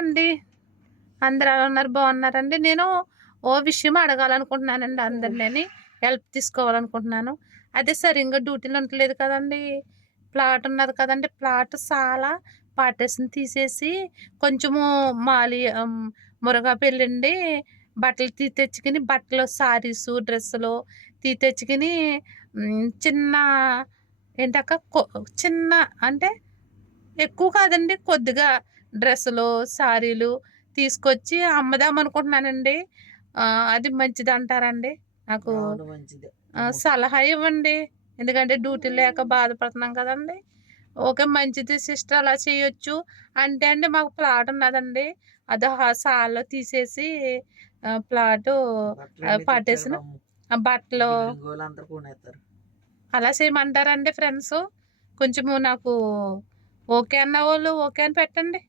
అండి. అందరూ ఎలా ఉన్నారు? బాగున్నారండి? నేను ఓ విషయం అడగాలనుకుంటున్నానండి అందరిని. హెల్ప్ తీసుకోవాలనుకుంటున్నాను. అదే సరిగ్గా డ్యూటీలో ఉండట్లేదు కదండి. ప్లాట్ ఉన్నది కదండి. ప్లాట్ చాలా పార్టీషన్ తీసేసి కొంచెము మురగా పెళ్ళండి బట్టలు తెచ్చుకుని బట్టలు సారీసు డ్రెస్సులు తెచ్చుకుని చిన్న ఏంటక్క చిన్న అంటే ఎక్కువ కాదండి, కొద్దిగా డ్రెస్సులు సారీలు తీసుకొచ్చి అమ్మదాం అనుకుంటున్నానండి. అది మంచిది అంటారండి? నాకు సలహా ఇవ్వండి. ఎందుకంటే డ్యూటీ లేక బాధపడుతున్నాం కదండి. ఓకే, మంచిది సిస్టర్, అలా చేయొచ్చు అంటే అండి. మాకు ప్లాట్ ఉన్నదండి, అది సాల్లో తీసేసి ప్లాటు పట్టేసిన బట్టలు అలా చేయమంటారండి ఫ్రెండ్స్? కొంచెము నాకు ఓకే అన్న వాళ్ళు ఓకే అని పెట్టండి.